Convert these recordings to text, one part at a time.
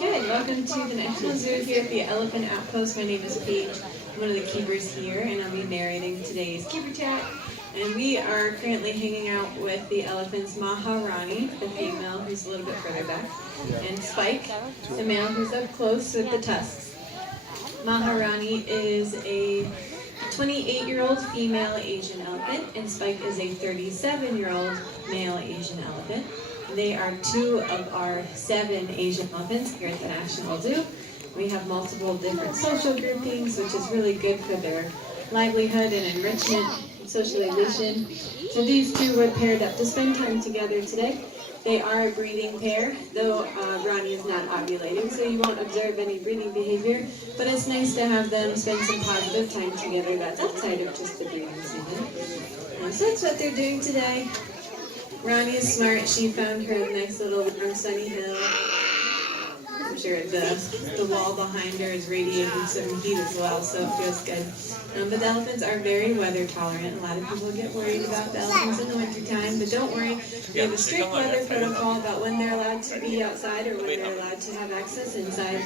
Good. Welcome to the National Zoo here at the Elephant Outpost. My name is Paige. I'm one of the keepers here, and I'll be narrating today's keeper chat. And we are currently hanging out with the elephants Maharani, the female who's a little bit further back, and Spike, the male who's up close with the tusks. Maharani is a 28-year-old female Asian elephant, and Spike is a 37-year-old male Asian elephant. They are two of our 7 Asian elephants here at the National Zoo. We have multiple different social groupings, which is really good for their livelihood and enrichment and socialization. So these two were paired up to spend time together today. They are a breeding pair, though Ronnie is not ovulating, so you won't observe any breeding behavior. But it's nice to have them spend some positive time together that's outside of just the breeding season. So that's what they're doing today. Ronnie is smart. She found her nice little warm sunny hill. I'm sure the wall behind her is radiating some heat as well, so it feels good. But the elephants are very weather tolerant. A lot of people get worried about the elephants in the wintertime, but don't worry. We have a strict weather protocol about when they're allowed to be outside or when they're allowed to have access inside.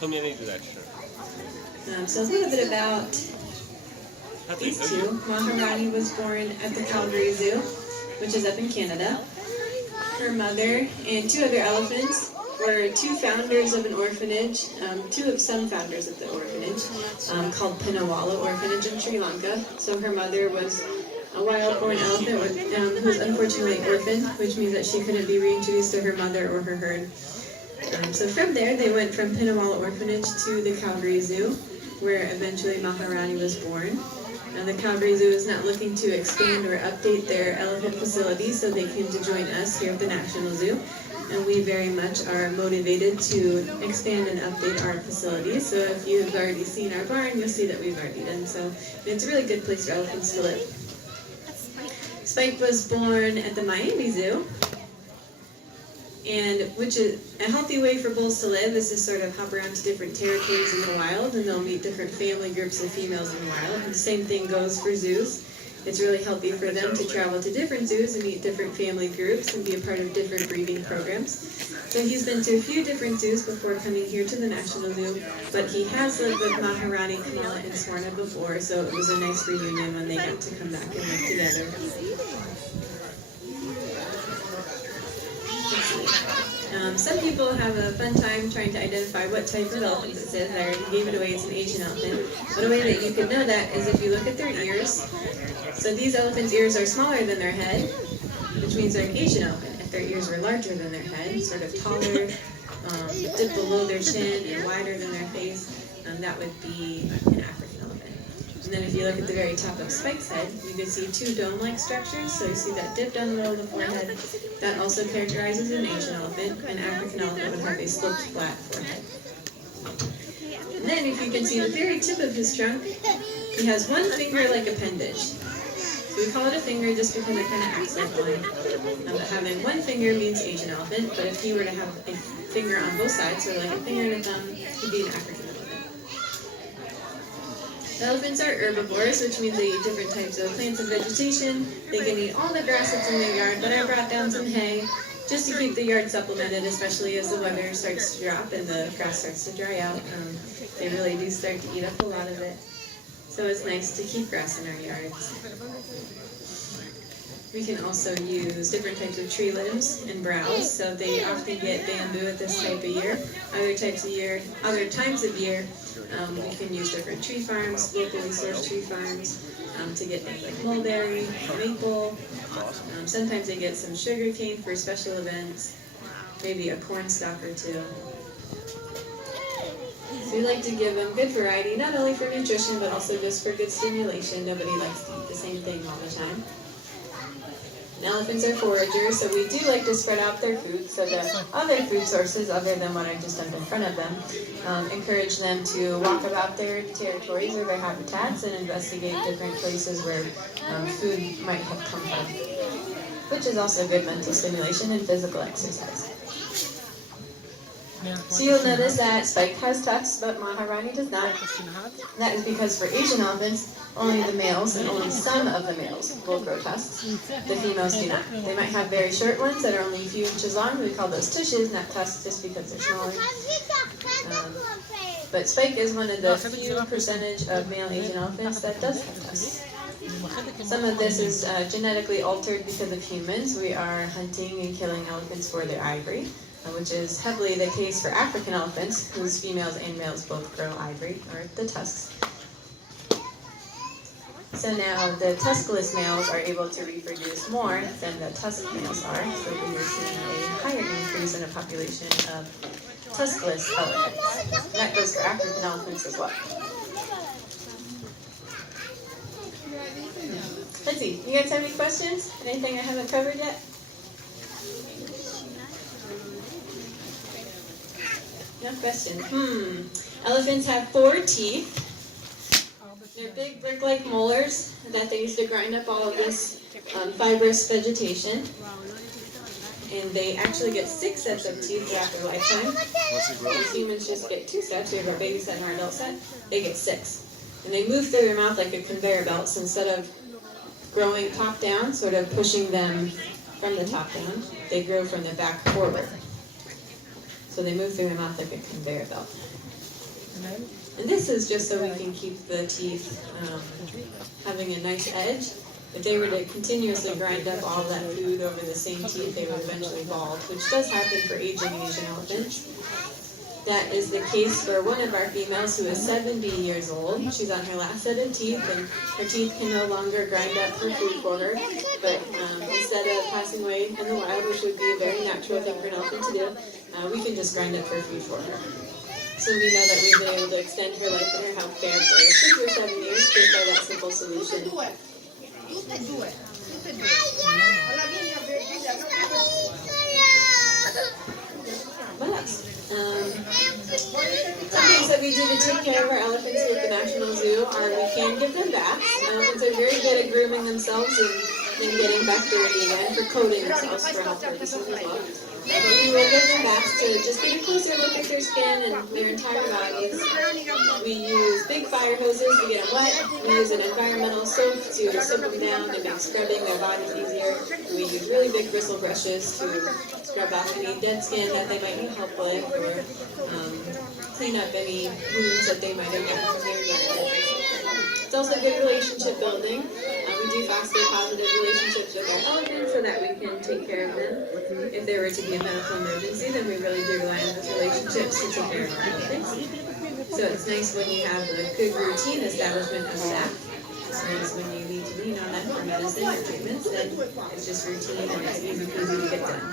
So a little bit about these two. Maharani was born at the Calgary Zoo, which is up in Canada. Her mother and 2 other elephants were 2 founders of an orphanage, 2 of some founders of the orphanage, called Pinawala Orphanage in Sri Lanka. So her mother was a wild-born elephant who was unfortunately orphaned, which means that she couldn't be reintroduced to her mother or her herd. So from there, they went from Pinawala Orphanage to the Calgary Zoo, where eventually Maharani was born. The Calgary Zoo is not looking to expand or update their elephant facilities, so they came to join us here at the National Zoo. And we very much are motivated to expand and update our facilities. So if you've already seen our barn, you'll see that we've already done so. It's a really good place for elephants to live. Spike was born at the Miami Zoo, and which is a healthy way for bulls to live is to sort of hop around to different territories in the wild, and they'll meet different family groups of females in the wild. And the same thing goes for zoos. It's really healthy for them to travel to different zoos and meet different family groups and be a part of different breeding programs. So he's been to a few different zoos before coming here to the National Zoo, but he has lived with Maharani, Kamala, and Swarna before, so it was a nice reunion when they got to come back and live together. Some people have a fun time trying to identify what type of elephant this is. I already gave it away, it's an Asian elephant. But a way that you could know that is if you look at their ears. So these elephants' ears are smaller than their head, which means they're an Asian elephant. If their ears were larger than their head, sort of taller, dip below their chin and wider than their face, that would be an African elephant. And then if you look at the very top of Spike's head, you can see 2 dome-like structures. So you see that dip down the middle of the forehead. That also characterizes an Asian elephant. An African elephant would have a sloped, flat forehead. And then if you can see the very tip of his trunk, he has 1 finger-like appendage. So we call it a finger just because it kind of acts like one. But having 1 finger means Asian elephant, but if he were to have a finger on both sides, so like a finger and a thumb, he'd be an African elephant. Elephants are herbivores, which means they eat different types of plants and vegetation. They can eat all the grass that's in their yard, but I brought down some hay just to keep the yard supplemented, especially as the weather starts to drop and the grass starts to dry out. They really do start to eat up a lot of it. So it's nice to keep grass in our yards. We can also use different types of tree limbs and browse. So they often get bamboo at this type of year. Other times of year, we can use different tree farms, locally sourced tree farms, to get things like mulberry, maple. Sometimes they get some sugar cane for special events, maybe a corn stalk or 2. So we like to give them good variety, not only for nutrition, but also just for good stimulation. Nobody likes to eat the same thing all the time. And elephants are foragers, so we do like to spread out their food so that other food sources, other than what I just dumped in front of them, encourage them to walk about their territories or their habitats and investigate different places where food might have come from, which is also good mental stimulation and physical exercise. So you'll notice that Spike has tusks, but Maharani does not. And that is because for Asian elephants, only the males and only some of the males will grow tusks. The females do not. They might have very short ones that are only a few inches long. We call those tushes, not tusks, just because they're smaller. But Spike is one of the few percentage of male Asian elephants that does have tusks. Some of this is genetically altered because of humans. We are hunting and killing elephants for their ivory, which is heavily the case for African elephants, whose females and males both grow ivory, or the tusks. So now the tuskless males are able to reproduce more than the tusk males are, so we are seeing a higher increase in the population of tuskless elephants. And that goes for African elephants as well. Let's see, you guys have any questions? Anything I haven't covered yet? No questions. Elephants have 4 teeth. They're big brick-like molars that they use to grind up all of this fibrous vegetation. And they actually get 6 sets of teeth throughout their lifetime. Most humans just get 2 sets. We have our baby set and our adult set. They get 6. And they move through their mouth like a conveyor belt. So instead of growing top down, sort of pushing them from the top down, they grow from the back forward. So they move through their mouth like a conveyor belt. And this is just so we can keep the teeth having a nice edge. If they were to continuously grind up all that food over the same teeth, they would eventually bald, which does happen for aging Asian elephants. That is the case for one of our females who is 70 years old. She's on her last set of teeth, and her teeth can no longer grind up her food for her. But instead of passing away in the wild, which would be a very natural thing for an elephant to do, we can just grind up her food for her. So we know that we've been able to extend her life and her health care for 6 or 7 years just by that simple solution. What else? Some things that we do to take care of our elephants here at the National Zoo are we can give them baths. Elephants are very good at grooming themselves and getting back dirty again for coating themselves for health purposes as well. But we will give them baths to just get a closer look at their skin and their entire bodies. We use big fire hoses to get them wet. We use an environmental soap to soak them down and make scrubbing their bodies easier. We use really big bristle brushes to scrub off any dead skin that they might need help with, or clean up any wounds that they might have gotten from their environment. It's also good relationship building. We do foster positive relationships with our elephants so that we can take care of them. If there were to be a medical emergency, then we really do rely on those relationships to take care of our elephants. So it's nice when you have a good routine establishment of staff. Whereas when you need to lean on that for medicine or treatments, then it's just routine and it's easy peasy to get done.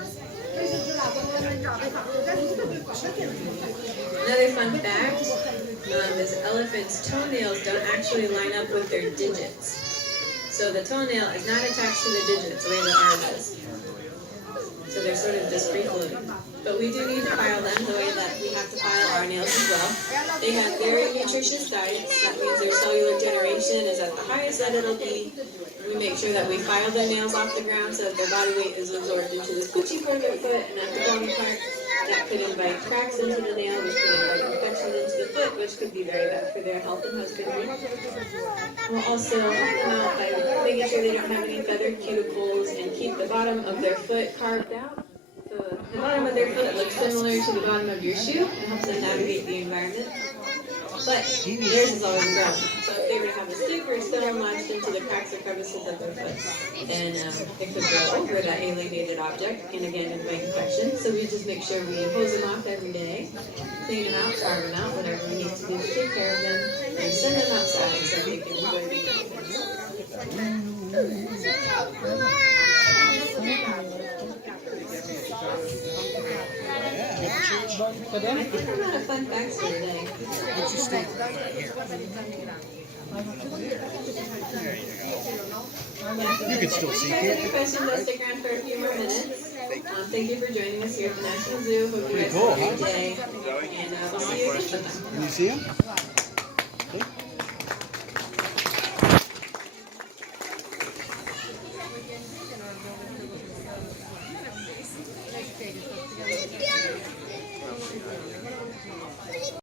Another fun fact is elephants' toenails don't actually line up with their digits. So the toenail is not attached to the digits the way the arm is. So they're sort of just free floating. But we do need to file them the way that we have to file our nails as well. They have very nutritious diets. That means their cellular generation is at the highest that it'll be. We make sure that we file their nails off the ground so that their body weight is absorbed into the squishy part of their foot and at the bony part. That could invite cracks into the nail, which could invite infection into the foot, which could be very bad for their health and husbandry. We'll also help them out by making sure they don't have any feathered cuticles and keep the bottom of their foot carved out. So the bottom of their foot looks similar to the bottom of your shoe. It helps them navigate the environment. But theirs is always grown. So if they were to have a stick or a stone lodged into the cracks or crevices of their foot, then it could grow over that alienated object and again invite infection. So we just make sure we hose them off every day, clean them out, carve them out, whatever we need to do to take care of them, and send them outside so they can enjoy being elephants. I think I'm out of fun facts for today. What's your state? You can still see it. If you have any questions, I'll stick around for a few more minutes. Thank you for joining us here at the National Zoo. Hope you guys have a great day. And we'll see you again sometime. Can you see him?